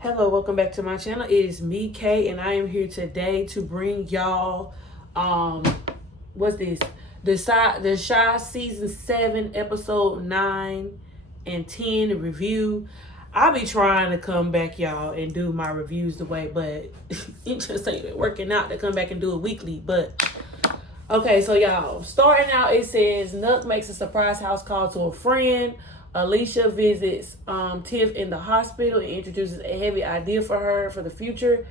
Hello, welcome back to my channel. It is me, Kay, and I am here today to bring y'all what's this? The Shy Season 7, Episode 9 and 10 review. I'll be trying to come back, y'all, and do my reviews the way, but it just ain't working out to come back and do it weekly. But okay, so y'all, starting out, it says Nook makes a surprise house call to a friend. Alicia visits Tiff in the hospital and introduces a heavy idea for her for the future.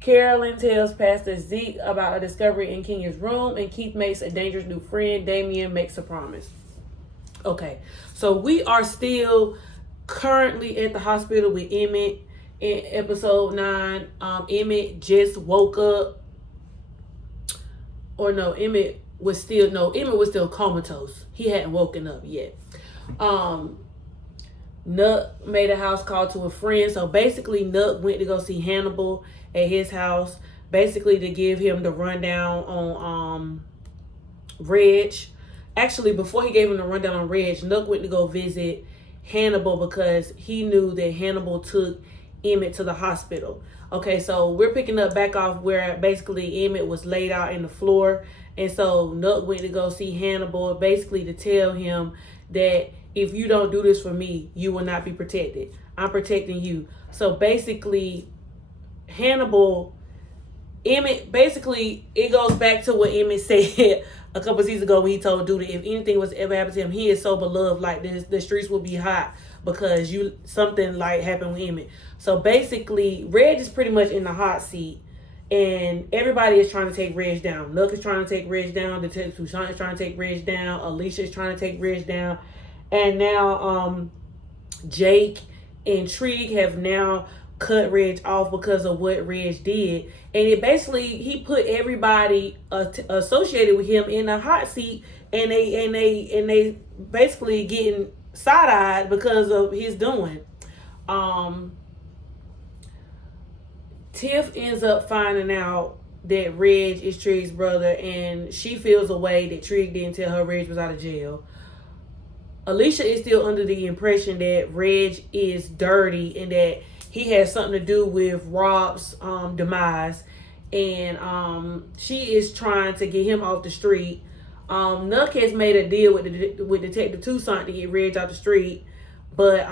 Carolyn tells Pastor Zeke about a discovery in Kenya's room, and Keith makes a dangerous new friend. Damien makes a promise. Okay, so we are still currently at the hospital with Emmett in episode 9. Emmett just woke up. Or no, Emmett was still comatose. He hadn't woken up yet. Nuck made a house call to a friend. So basically Nuck went to go see Hannibal at his house, basically to give him the rundown on Reg. Actually, before he gave him the rundown on Reg, Nuck went to go visit Hannibal because he knew that Hannibal took Emmett to the hospital. Okay, so we're picking up back off where basically Emmett was laid out in the floor. And so Nuck went to go see Hannibal basically to tell him that if you don't do this for me, you will not be protected. I'm protecting you. So basically, Emmett, basically, it goes back to what Emmett said a couple seasons ago when he told Duda if anything was to ever happen to him, he is so beloved, like this, the streets will be hot because something like happened with Emmett. So basically, Reg is pretty much in the hot seat. And everybody is trying to take Reg down. Nuck is trying to take Reg down. Detective Toussaint is trying to take Reg down. Alicia is trying to take Reg down. And now Jake and Trig have now cut Reg off because of what Reg did. And it basically, he put everybody associated with him in a hot seat. And they basically getting side-eyed because of his doing. Tiff ends up finding out that Reg is Trig's brother, and she feels a way that Trig didn't tell her Reg was out of jail. Alicia is still under the impression that Reg is dirty and that he has something to do with Rob's demise, and she is trying to get him off the street. Nuck has made a deal with Detective Toussaint to get Reg off the street, but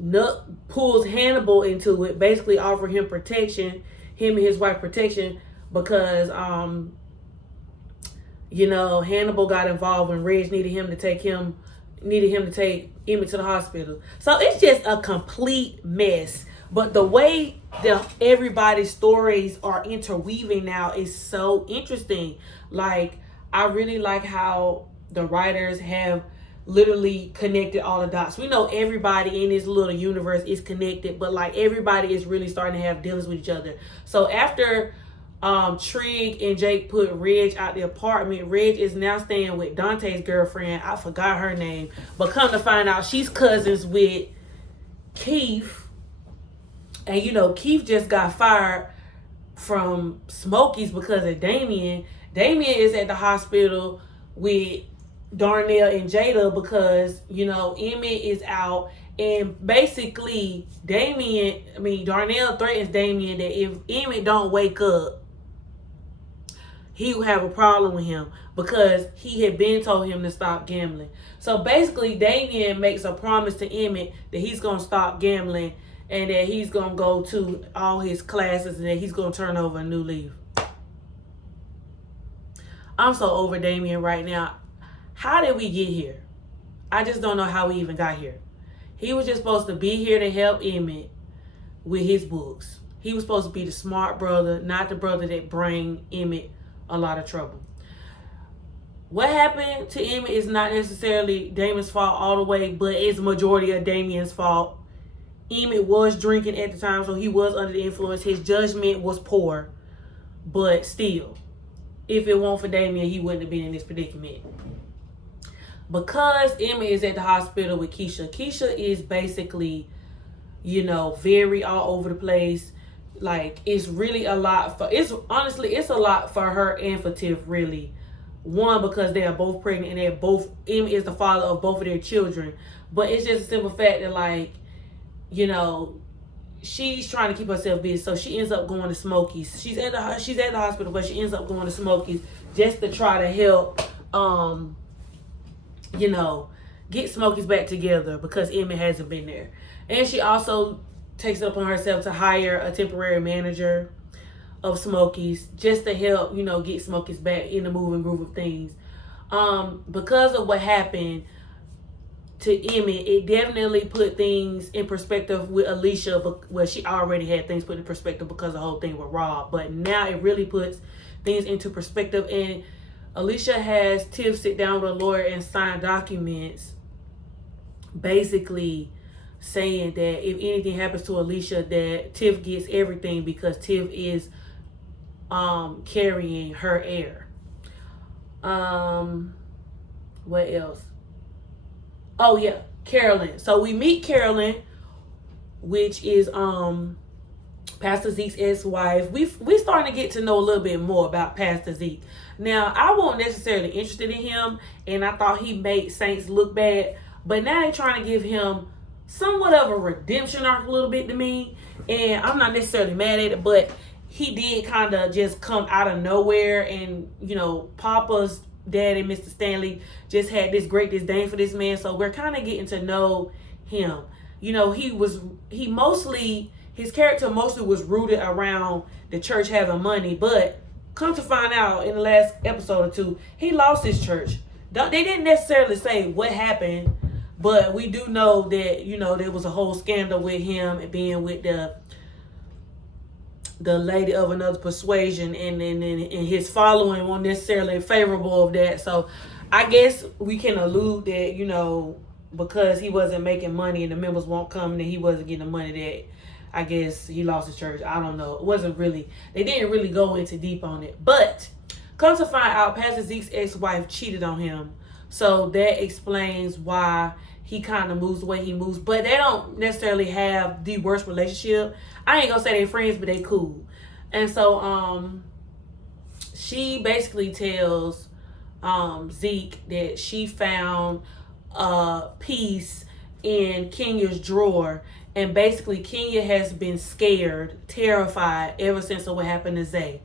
Nuck pulls Hannibal into it, basically offering him protection, him and his wife protection, because Hannibal got involved when Reg needed him to take Emmett to the hospital. So it's just a complete mess. But the way that everybody's stories are interweaving now is so interesting. Like, I really like how the writers have literally connected all the dots. We know everybody in this little universe is connected, but like everybody is really starting to have dealings with each other. So after Trig and Jake put Reg out the apartment, Reg is now staying with Dante's girlfriend. I forgot her name, but come to find out she's cousins with Keith. And Keith just got fired from Smokies because of Damien. Damien is at the hospital with Darnell and Jada because Emmett is out, and basically Darnell threatens Damien that if Emmett don't wake up, he will have a problem with him because he had been told him to stop gambling. So basically, Damien makes a promise to Emmett that he's gonna stop gambling and that he's gonna go to all his classes and that he's gonna turn over a new leaf. I'm so over Damien right now. How did we get here? I just don't know how we even got here. He was just supposed to be here to help Emmett with his books. He was supposed to be the smart brother, not the brother that bring Emmett a lot of trouble. What happened to Emmett is not necessarily Damien's fault all the way, but it's majority of Damien's fault. Emmett was drinking at the time, so he was under the influence. His judgment was poor, but still, if it weren't for Damien, he wouldn't have been in this predicament. Because Emmett is at the hospital with Keisha. Keisha is basically, very all over the place. Like, it's really a lot it's a lot for her and for Tiff, really. One, because they are both pregnant and Emmett is the father of both of their children. But it's just a simple fact that, like, she's trying to keep herself busy, so she ends up going to Smokies. She's at the hospital, but she ends up going to Smokies just to try to help, you know, get Smokies back together because Emmett hasn't been there. And she also takes it upon herself to hire a temporary manager of Smokies just to help, you know, get Smokies back in the moving groove of things. Because of what happened to Emmett, it definitely put things in perspective with Alicia. Well, she already had things put in perspective because the whole thing with Rob, but now it really puts things into perspective. And Alicia has Tiff sit down with a lawyer and sign documents basically saying that if anything happens to Alicia, that Tiff gets everything because Tiff is carrying her heir. What else? Oh yeah, Carolyn. So we meet Carolyn, which is Pastor Zeke's ex-wife. We starting to get to know a little bit more about Pastor Zeke. Now, I wasn't necessarily interested in him, and I thought he made Saints look bad, but now they're trying to give him somewhat of a redemption arc a little bit to me, and I'm not necessarily mad at it, but he did kind of just come out of nowhere, and, you know, Papa's daddy, Mr. Stanley, just had this great disdain for this man, so we're kind of getting to know him. You know, his character mostly was rooted around the church having money, but come to find out in the last episode or two, he lost his church. They didn't necessarily say what happened, but we do know that, you know, there was a whole scandal with him being with the lady of another persuasion, and his following weren't necessarily favorable of that. So I guess we can allude that, you know, because he wasn't making money and the members won't come and he wasn't getting the money, that I guess he lost his church. I don't know. It wasn't really, they didn't really go into deep on it. But come to find out, Pastor Zeke's ex-wife cheated on him. So that explains why he kind of moves the way he moves. But they don't necessarily have the worst relationship. I ain't gonna say they're friends, but they cool. And so she basically tells Zeke that she found a piece in Kenya's drawer. And basically Kenya has been scared, terrified ever since what happened to Zay.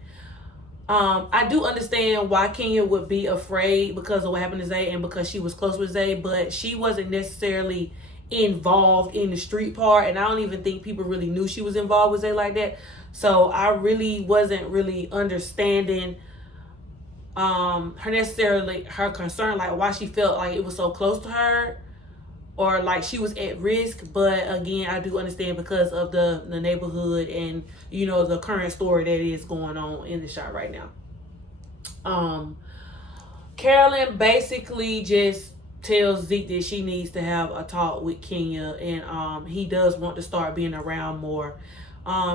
I do understand why Kenya would be afraid because of what happened to Zay and because she was close with Zay, but she wasn't necessarily involved in the street part, and I don't even think people really knew she was involved with Zay like that. So I really wasn't really understanding her concern, like why she felt like it was so close to her or like she was at risk. But again, I do understand because of the neighborhood and, you know, the current story that is going on in the shop right now. Carolyn basically just tells Zeke that she needs to have a talk with Kenya, and he does want to start being around more.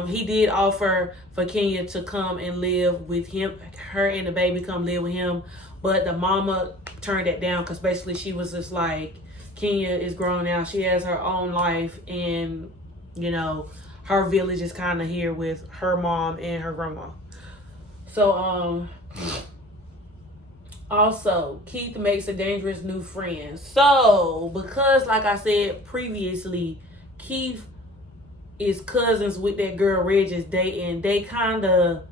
He did offer for Kenya to come and live with him, her and the baby come live with him, but the mama turned that down because basically she was just like, Kenya is grown now, she has her own life, and, you know, her village is kind of here with her mom and her grandma. So also, Keith makes a dangerous new friend. So, because like I said previously, Keith is cousins with that girl Regis dating, they kind of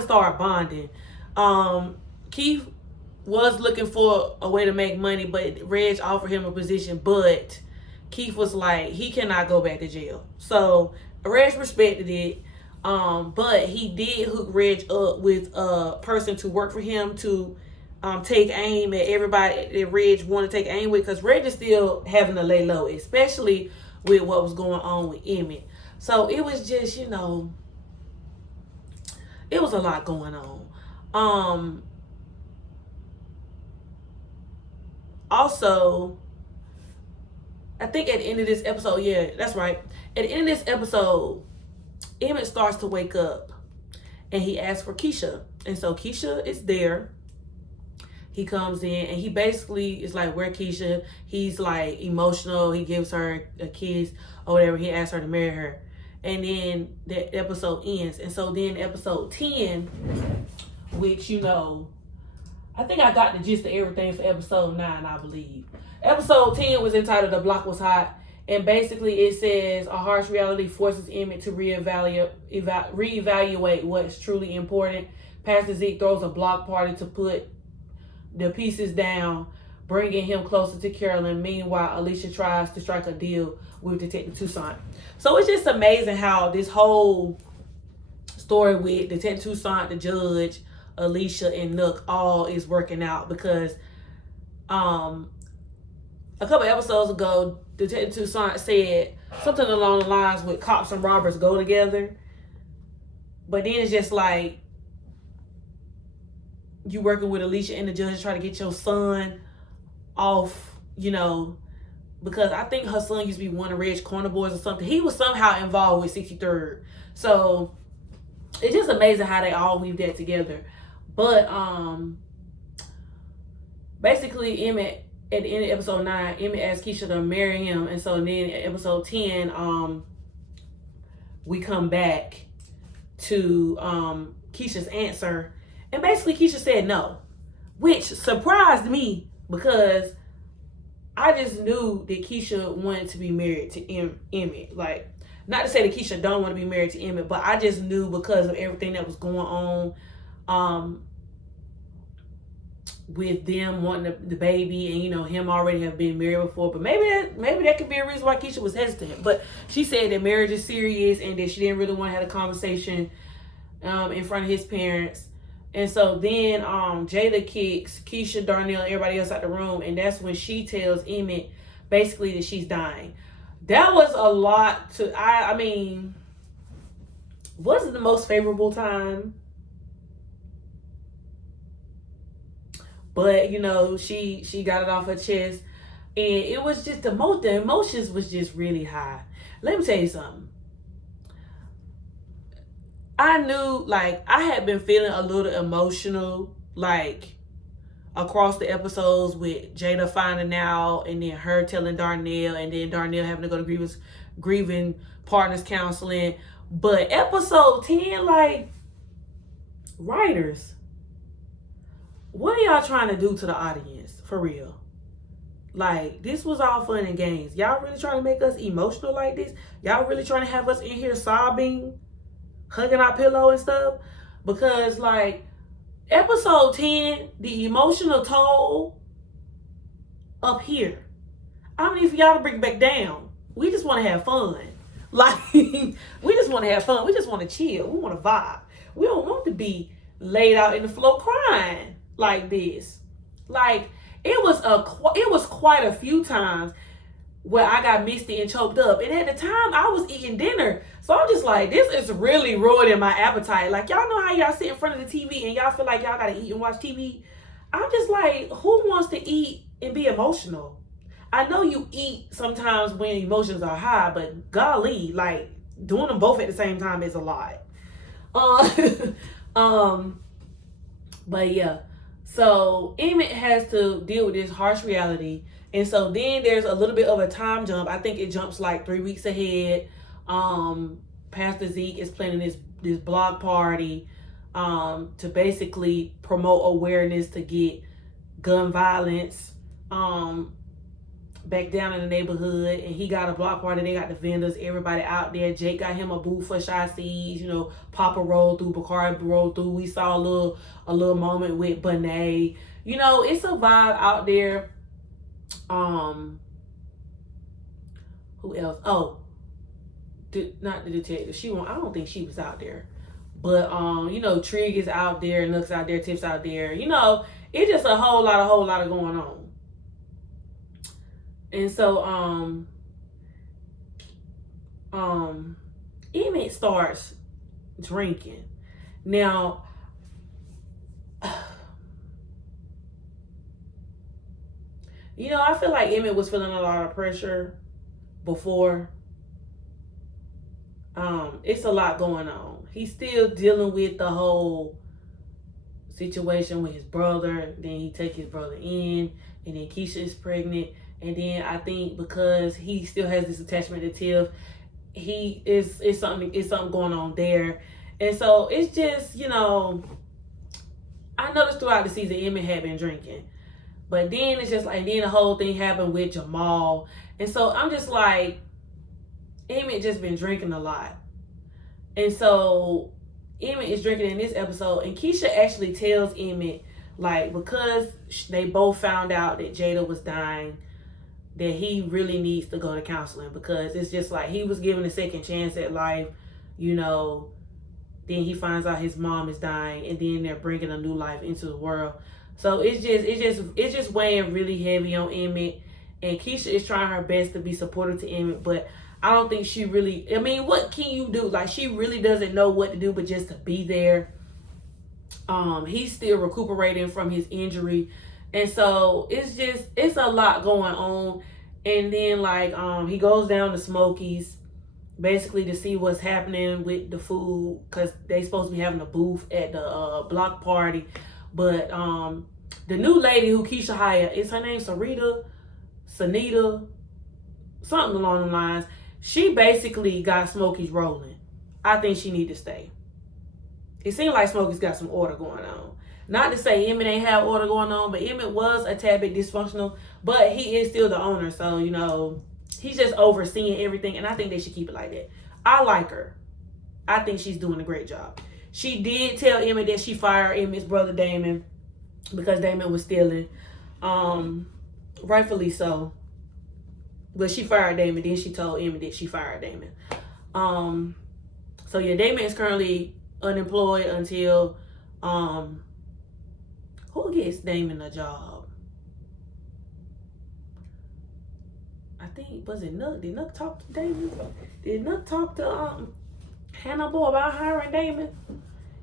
start bonding. Keith was looking for a way to make money, but Reg offered him a position, but Keith was like, he cannot go back to jail. So Reg respected it. But he did hook Reg up with a person to work for him to take aim at everybody that Reg wanted to take aim with, because Reg is still having to lay low, especially with what was going on with Emmett. So it was just, you know, it was a lot going on. Also, I think at the end of this episode, yeah, that's right. At the end of this episode, Emmett starts to wake up and he asks for Keisha. And so Keisha is there. He comes in and he basically is like, where Keisha? He's like emotional. He gives her a kiss or whatever. He asks her to marry her. And then the episode ends. And so then episode 10, which, you know, I think I got the gist of everything for episode 9, I believe. Episode 10 was entitled "The Block Was Hot," and basically it says a harsh reality forces Emmett to reevaluate what's truly important. Pastor Zeke throws a block party to put the pieces down, bringing him closer to Carolyn. Meanwhile, Alicia tries to strike a deal with Detective Toussaint. So it's just amazing how this whole story with Detective Toussaint, the judge, Alicia, and Nook all is working out, because a couple episodes ago, Detective Toussaint said something along the lines with cops and robbers go together. But then it's just like, you working with Alicia and the judge trying to get your son off, because I think her son used to be one of Reg's corner boys or something. He was somehow involved with 63rd. So it's just amazing how they all weave that together. But basically Emmett, at the end of episode 9, Emmett asked Keisha to marry him. And so then at episode 10, we come back to Keisha's answer. And basically Keisha said no, which surprised me, because I just knew that Keisha wanted to be married to Emmett. Like, not to say that Keisha don't want to be married to Emmett, but I just knew because of everything that was going on with them wanting the baby, and him already have been married before. But maybe that could be a reason why Keisha was hesitant. But she said that marriage is serious and that she didn't really want to have a conversation in front of his parents. And so then Jada kicks Keisha, Darnell, everybody else out the room, and that's when she tells Emmett basically that she's dying. That was a lot to, I mean, was it the most favorable time? But, she got it off her chest, and it was just, the emotions was just really high. Let me tell you something. I knew, like, I had been feeling a little emotional, like, across the episodes with Jada finding out, and then her telling Darnell, and then Darnell having to go to grieving partners counseling. But episode 10, like, writers, what are y'all trying to do to the audience? For real. Like, this was all fun and games. Y'all really trying to make us emotional like this? Y'all really trying to have us in here sobbing, hugging our pillow and stuff? Because, like, episode 10, the emotional toll up here. I don't need for y'all to bring it back down. We just want to have fun. Like, we just want to have fun. We just want to chill. We want to vibe. We don't want to be laid out in the floor crying like this. Like, it was quite a few times where I got misty and choked up. And at the time, I was eating dinner. So I'm just like, this is really ruining my appetite. Like, y'all know how y'all sit in front of the TV and y'all feel like y'all got to eat and watch TV? I'm just like, who wants to eat and be emotional? I know you eat sometimes when emotions are high, but golly, like, doing them both at the same time is a lot. But yeah. So Emmett has to deal with this harsh reality. And so then there's a little bit of a time jump. I think it jumps like 3 weeks ahead. Pastor Zeke is planning this blog party to basically promote awareness to get gun violence back down in the neighborhood. And he got a block party. They got the vendors, everybody out there. Jake got him a booth for Shy Seeds. Papa rolled through, Bakari rolled through. We saw a little moment with Bonet. It's a vibe out there. Who else? Oh, not the detective. I don't think she was out there. But Trig is out there, Nook's out there, Tips out there. It's just a whole lot of going on. And so Emmett starts drinking. Now, I feel like Emmett was feeling a lot of pressure before. It's a lot going on. He's still dealing with the whole situation with his brother. Then he take his brother in, and then Keisha is pregnant. And then I think because he still has this attachment to Tiff, it's something going on there. And so it's just, I I noticed throughout the season, Emmett had been drinking. But then it's just like, then the whole thing happened with Jamal. And so I'm just like, Emmett just been drinking a lot. And so Emmett is drinking in this episode. And Keisha actually tells Emmett, like, because they both found out that Jada was dying, that he really needs to go to counseling. Because it's just like, he was given a second chance at life, you know. Then he finds out his mom is dying, and then they're bringing a new life into the world. So it's just weighing really heavy on Emmett. And Keisha is trying her best to be supportive to Emmett, but I don't think she really, I mean, what can you do? Like, she really doesn't know what to do but just to be there. He's still recuperating from his injury. And so it's a lot going on. And then like he goes down to Smokey's basically to see what's happening with the food, because they supposed to be having a booth at the block party. But the new lady who Keisha hired, is her name Sanita, something along them lines. She basically got Smokey's rolling. I think she need to stay. It seems like Smokey's got some order going on. Not to say Emmett ain't have order going on, but Emmett was a tad bit dysfunctional, but he is still the owner. So, you know, he's just overseeing everything, and I think they should keep it like that. I like her. I think she's doing a great job. She did tell Emmett that she fired Emmett's brother Damon because Damon was stealing. Rightfully so. But she fired Damon. Then she told Emmett that she fired Damon. So yeah, Damon is currently unemployed until who gets Damon a job? I think, was it Nook? Did Nook talk to Damon? Did Nook talk to Hannibal about hiring Damon?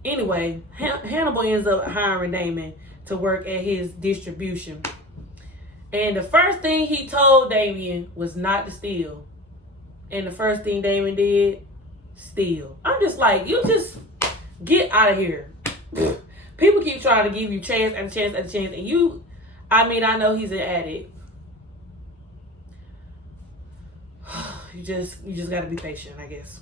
Anyway, Hannibal ends up hiring Damon to work at his distribution. And the first thing he told Damien was not to steal. And the first thing Damon did, steal. I'm just like, you just get out of here. People keep trying to give you chance and chance and chance. And you, I mean, I know he's an addict. You just got to be patient, I guess.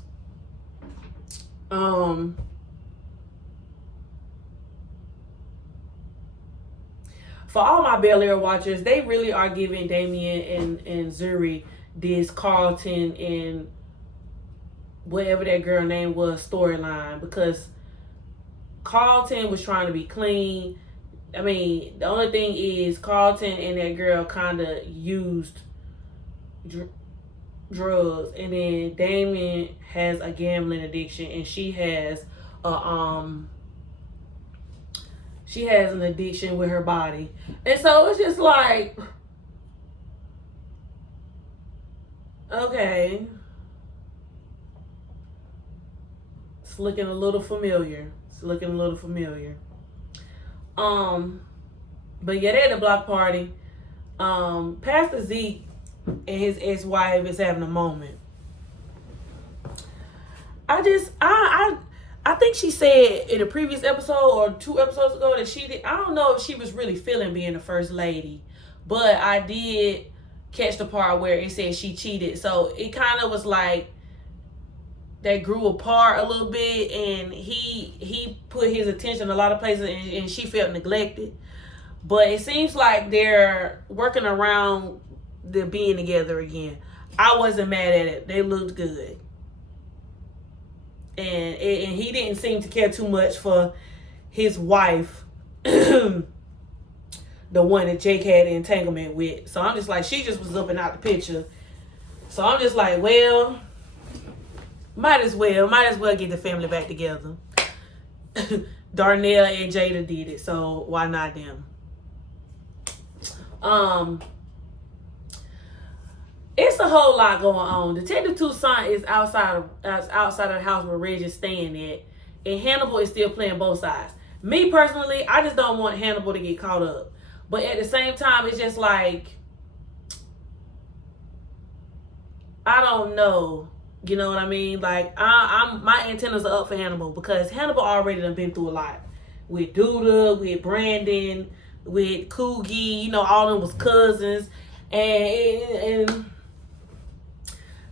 For all my Bel Air watchers, they really are giving Damien and Zuri this Carlton and whatever that girl name was storyline, because Carlton was trying to be clean. I mean, the only thing is Carlton and that girl kind of used drugs, and then Damien has a gambling addiction, and she has an addiction with her body. And so it's just like, okay, it's looking a little familiar. But yeah, they're at the block party. Pastor Zeke and his ex-wife is having a moment. I think she said in a previous episode or 2 episodes ago that I don't know if she was really feeling being the first lady, but I did catch the part where it said she cheated. So it kind of was like they grew apart a little bit, and he put his attention a lot of places, and she felt neglected. But it seems like they're working around the being together again. I wasn't mad at it. They looked good. And he didn't seem to care too much for his wife, the one that Jake had an entanglement with. So I'm just like, she just was up and out the picture. So I'm just like, well, might as well get the family back together. Darnell and Jada did it, so why not them? It's a whole lot going on. Detective Toussaint is outside of the house where Reg is staying at, and Hannibal is still playing both sides. Me personally, I just don't want Hannibal to get caught up. But at the same time, it's just like, I don't know. You know what I mean? Like, my antennas are up for Hannibal, because Hannibal already done been through a lot. With Duda, with Brandon, with Coogie, you know, all of them was cousins. And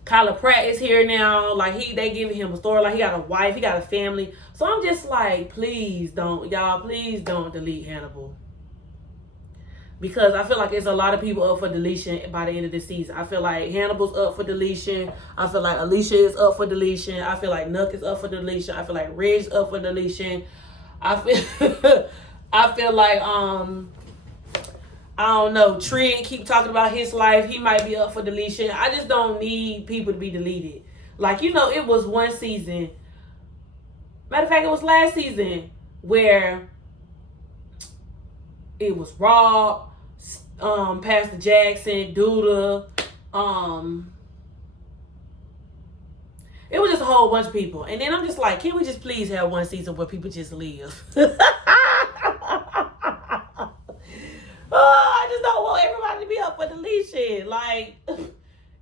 Kyla Pratt is here now. Like they giving him a story. Like he got a wife, he got a family. So I'm just like, please don't delete Hannibal. Because I feel like it's a lot of people up for deletion by the end of the season. I feel like Hannibal's up for deletion. I feel like Alicia is up for deletion. I feel like Nuck is up for deletion. I feel like Reg's up for deletion. I feel like I don't know, Trent keep talking about his life. He might be up for deletion. I just don't need people to be deleted. Like, you know, it was one season. Matter of fact, it was last season where it was Rob, Pastor Jackson, Duda. It was just a whole bunch of people. And then I'm just like, can we just please have one season where people just live? I just don't want everybody to be up for deletion. Like, and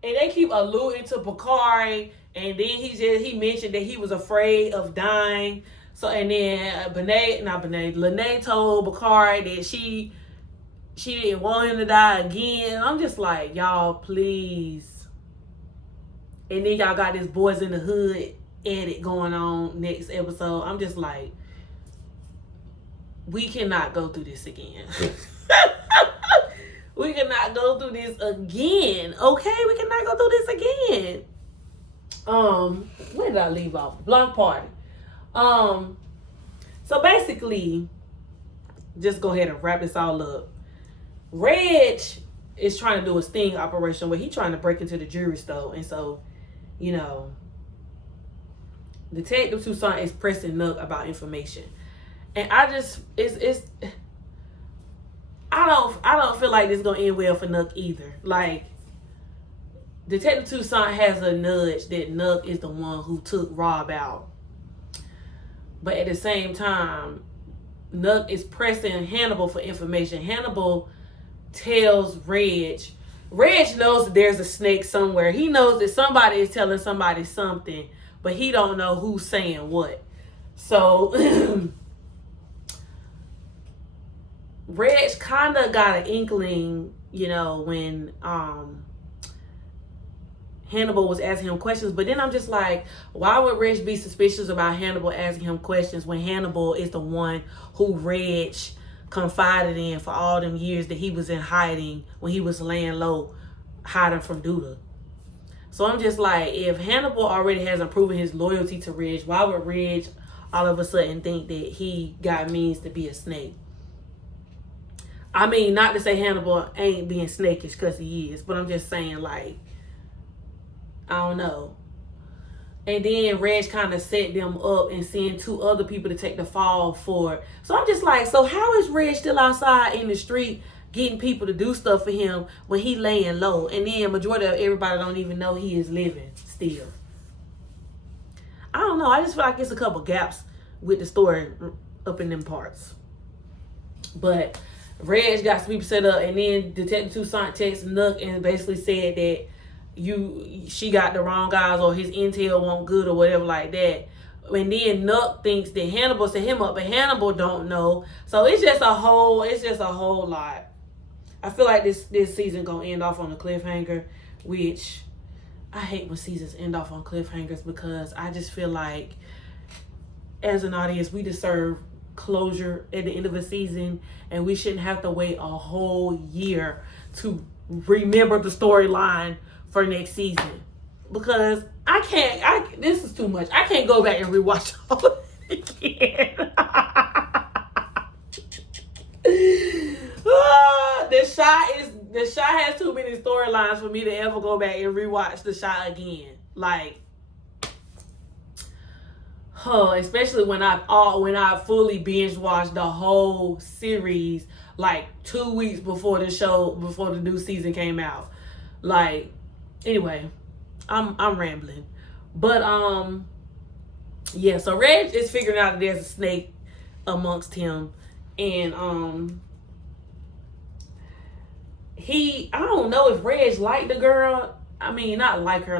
they keep alluding to Bakari, and then he mentioned that he was afraid of dying. So, and then Lene told Bakari that she didn't want him to die again. I'm just like, y'all, please. And then y'all got this Boys in the Hood edit going on next episode. I'm just like, we cannot go through this again. We cannot go through this again. Okay? We cannot go through this again. Where did I leave off? Block party. So basically, just go ahead and wrap this all up. Reg is trying to do a sting operation where he's trying to break into the jewelry store. And so, you know, Detective Toussaint is pressing Nuck about information. And I don't feel like this is gonna end well for Nuck either. Like, Detective Toussaint has a nudge that Nuck is the one who took Rob out. But at the same time, Nuck is pressing Hannibal for information. Hannibal tells Reg knows that there's a snake somewhere. He knows that somebody is telling somebody something, but he don't know who's saying what. So Reg kind of got an inkling, you know, when Hannibal was asking him questions. But then I'm just like, why would Reg be suspicious about Hannibal asking him questions when Hannibal is the one who Reg confided in for all them years that he was in hiding when he was laying low, hiding from Duda? So I'm just like, if Hannibal already hasn't proven his loyalty to Reg, why would Reg all of a sudden think that he got means to be a snake? I mean, not to say Hannibal ain't being snakish, because he is, but I'm just saying, like, I don't know. And then Reg kind of set them up and sent 2 other people to take the fall for it. So I'm just like, so how is Reg still outside in the street getting people to do stuff for him when he laying low? And then majority of everybody don't even know he is living still. I don't know. I just feel like it's a couple gaps with the story up in them parts. But Reg got some people set up, and then Detective Toussaint texted Nuck and basically said that she got the wrong guys, or his intel won't good, or whatever like that. And then Nuck thinks that Hannibal set him up, but Hannibal don't know. So it's just a whole lot. I feel like this season gonna end off on a cliffhanger, which I hate when seasons end off on cliffhangers, because I just feel like as an audience we deserve closure at the end of a season, and we shouldn't have to wait a whole year to remember the storyline for next season, because this is too much. I can't go back and rewatch all of it again. The shot has too many storylines for me to ever go back and rewatch the shot again. Like, especially when I fully binge watched the whole series like 2 weeks before the new season came out. Like, anyway, I'm rambling. But yeah, so Reg is figuring out that there's a snake amongst him, and I don't know if Reg liked the girl. I mean, not like her,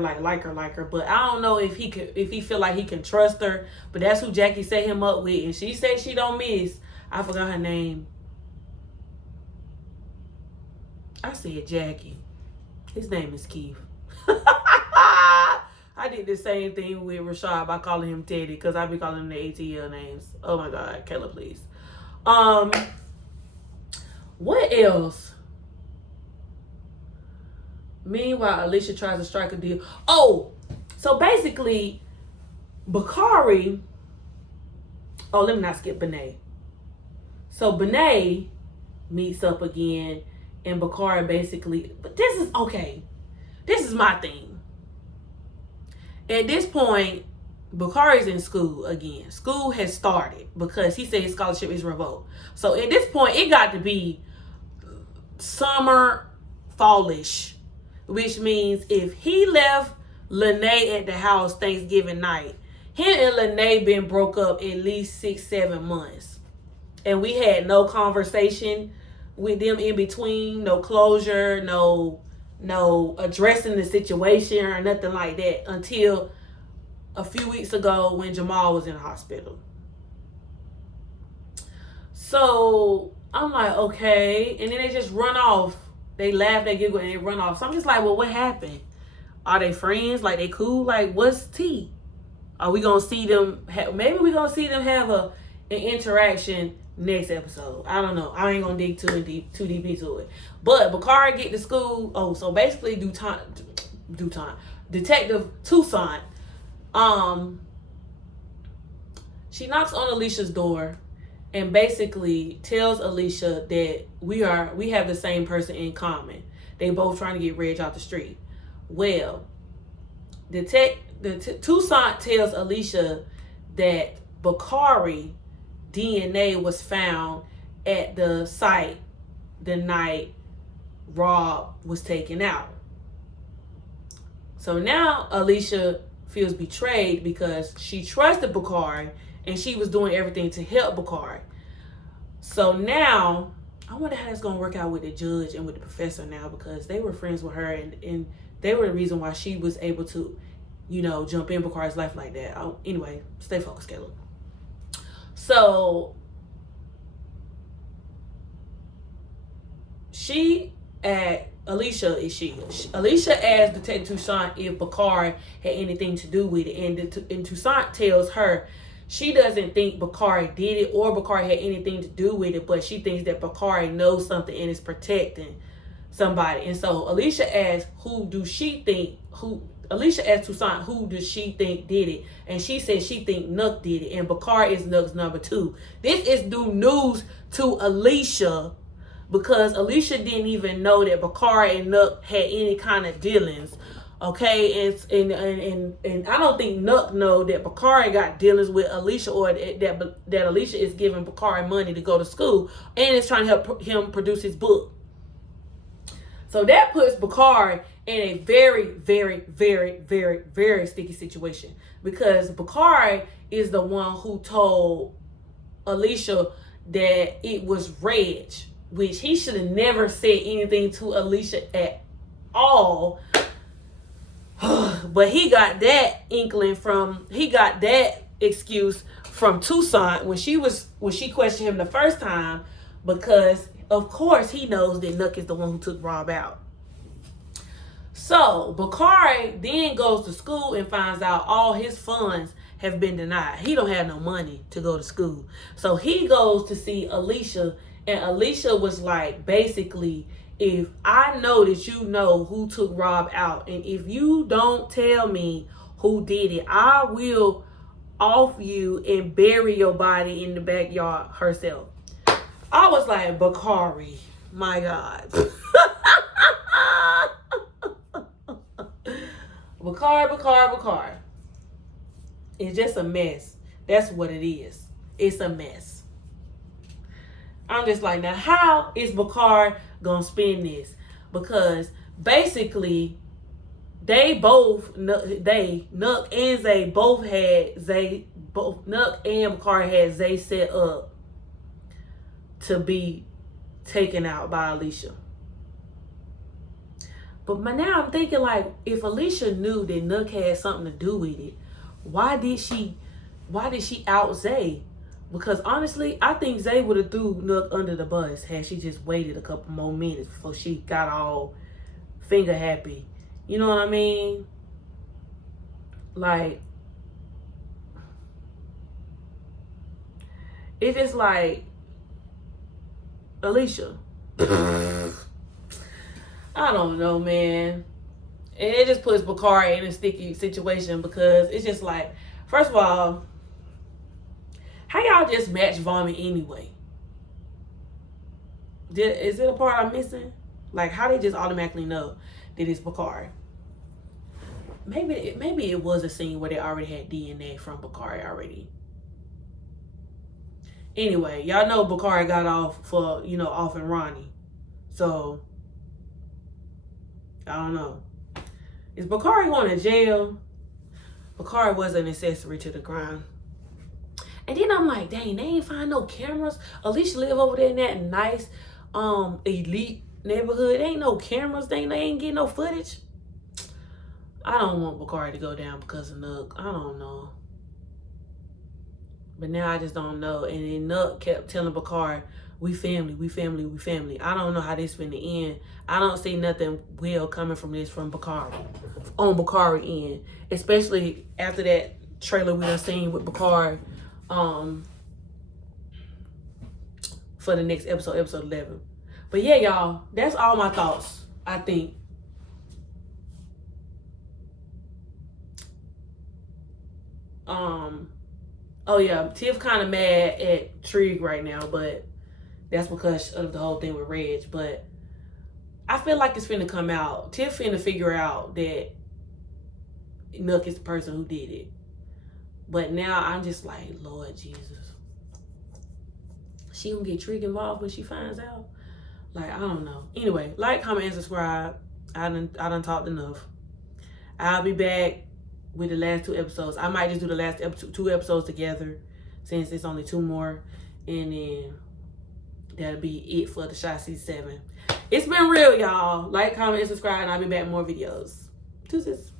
but I don't know if he feel like he can trust her. But that's who Jackie set him up with, and she said she don't miss. I forgot her name. I said Jackie. His name is Keith. did the same thing with Rashad by calling him Teddy, because I be calling him the ATL names. Oh my God, Kayla, please. What else? Meanwhile, Alicia tries to strike a deal. Oh, so basically, Bakari. Oh, let me not skip Benet. So Benet meets up again, and Bakari basically. But this is okay. This is my thing. At this point, Bakari's in school again. School has started because he said his scholarship is revoked. So at this point, it got to be summer, fallish, which means if he left Lene at the house Thanksgiving night, him and Lene been broke up at least 6-7 months, and we had no conversation with them in between, no closure, no addressing the situation or nothing like that until a few weeks ago when Jamal was in the hospital. So I'm like, okay. And then they just run off. They laugh, they giggle, and they run off. So I'm just like, well, what happened? Are they friends? Like, they cool? Like, what's tea? Are we going to see them? Maybe we're going to see them have an interaction next episode. I don't know. I ain't going to dig too deep into it. But Bakari get to school. Oh, so basically, Detective Toussaint, she knocks on Alicia's door and basically tells Alicia that we have the same person in common. They both trying to get Reg out the street. Well, Toussaint tells Alicia that Bakari DNA was found at the site the night Rob was taken out. So now Alicia feels betrayed because she trusted Bakari and she was doing everything to help Bakari. So now I wonder how that's going to work out with the judge and with the professor now, because they were friends with her and they were the reason why she was able to, jump in Bakari's life like that. Anyway, stay focused, Caleb. So Alicia asked Detective Toussaint if Bakari had anything to do with it, and Toussaint tells her she doesn't think Bakari did it or Bakari had anything to do with it, but she thinks that Bakari knows something and is protecting somebody. And so Alicia asked Toussaint who does she think did it, and she said she think Nuck did it, and Bakari is Nuck's number 2. This is new news to Alicia, because Alicia didn't even know that Bakari and Nuck had any kind of dealings. Okay, and I don't think Nuck know that Bakari got dealings with Alicia, or that Alicia is giving Bakari money to go to school and is trying to help him produce his book. So that puts Bakari in a very, very, very, very, very sticky situation, because Bakari is the one who told Alicia that it was Reg, which he should have never said anything to Alicia at all. But he got that excuse from Toussaint when she questioned him the first time, because of course he knows that Nuck is the one who took Rob out. So Bakari then goes to school and finds out all his funds have been denied. He don't have no money to go to school. So he goes to see Alicia, and Alicia was like, basically, if I know that you know who took Rob out, and if you don't tell me who did it, I will off you and bury your body in the backyard herself. I was like, Bakari, my God. Bakari. It's just a mess. That's what it is. It's a mess. I'm just like, now how is Bakari gonna spin this? Because basically Nuck and Zay both had Nuck and Bakari had Zay set up to be taken out by Alicia. But now I'm thinking, like, if Alicia knew that Nuck had something to do with it, why did she out Zay? Because honestly, I think Zay would have threw Nuck under the bus had she just waited a couple more minutes before she got all finger happy. You know what I mean? Like, it's just like, Alicia. I don't know, man. And it just puts Bakari in a sticky situation because it's just like, first of all, how y'all just match vomit anyway? Is it a part I'm missing? Like, how they just automatically know that it's Bakari? Maybe it was a scene where they already had DNA from Bakari already. Anyway, y'all know Bakari got off for, off and Ronnie. So, I don't know. Is Bakari going to jail? Bakari was an accessory to the crime. And then I'm like, dang, they ain't find no cameras. Alicia live over there in that nice, elite neighborhood. Ain't no cameras. They ain't getting no footage. I don't want Bakari to go down because of Nook. I don't know. But now I just don't know. And then Nook kept telling Bakari, we family, we family, we family. I don't know how this finna end. I don't see nothing well coming from this from Bakari. On Bakari end. Especially after that trailer we done seen with Bakari for the next episode, episode 11. But yeah, y'all, that's all my thoughts, I think. Oh yeah, Tiff kind of mad at Trig right now, but that's because of the whole thing with Reg. But I feel like it's finna come out. Tiff finna figure out that Nook is the person who did it. But now I'm just like, Lord Jesus. She gonna get Trig involved when she finds out? Like, I don't know. Anyway, like, comment, and subscribe. I done talked enough. I'll be back with the last 2 episodes. I might just do the last 2 episodes together since it's only 2 more. And then that'll be it for the Shot Season 7. It's been real, y'all. Like, comment, and subscribe, and I'll be back with more videos. Deuces.